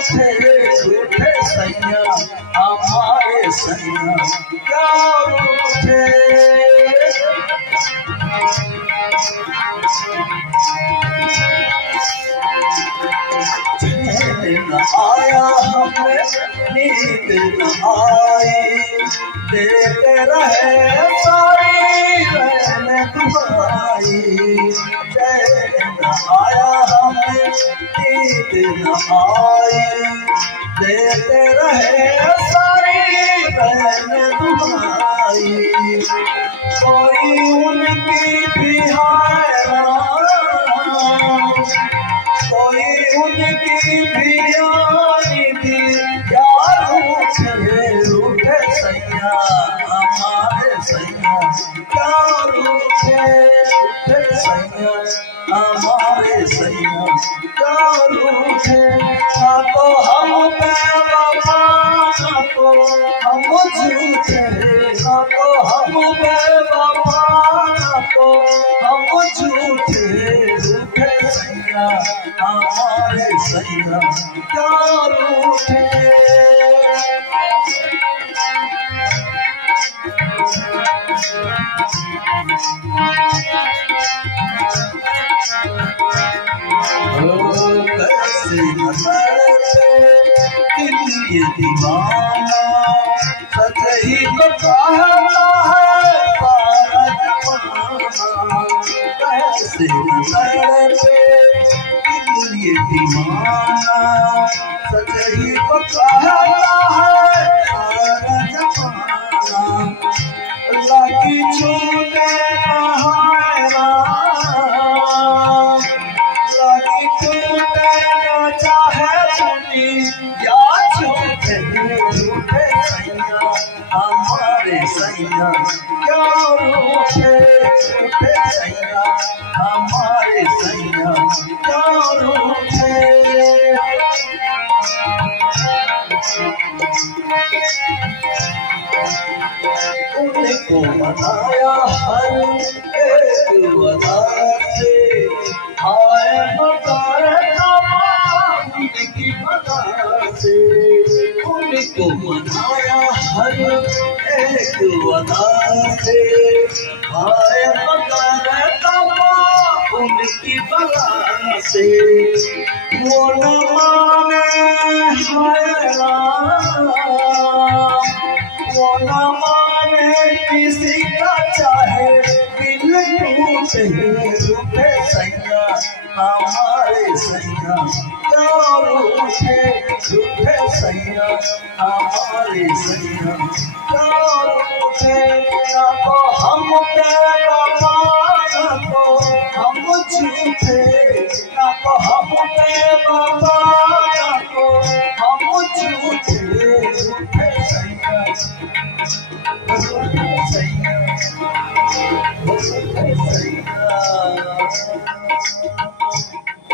रूठे सैया हमारे सैया क्या रूठे। चैन न आया हमें नींद न आई, देते रहे सारी रहने दुआई। चैन न आया हमें नींद न आई, देते रहे सारी रहने दुआई। कोई उनकी भी कोई उनकी भी आनी थी क्या रूठे सैया हमारे सैया क्या रूठे सैया हमारे सैया क्या रूठे। ना तो हम बेवफा ना तो हम झूठे, ना तो हम बेवफा ना तो हम झूठे। रूठे सैया हमारे सैया क्या रूठे। कैसे दिल ये दीवाना सच ही तो कहता है सारा जमाना। कैसे दिल ये दीवाना सच ही तो कहता है सारा जमाना। लगी छूटे लगी छूटे न चाहे छुट्टी या छूटे। रूठे सैया हमारे सैया क्या रूठे। रूठे सैया हमारे सैया क्या रूठे। उनको मनाया हर एक वदा से, आए मकार उनकी मदा से। उनको मनाया हर एक वदा से, आए मकार उनकी बला से। वो न माने वो न माने किसी का चाहे दिल टूटे। रूठे सैया हमारे सैया क्या रूठे। रूठे सैया हमारे सैया क्या रूठे। ना तो हम बेवफा ना तो हम झूठे, ना तो हम बेवफा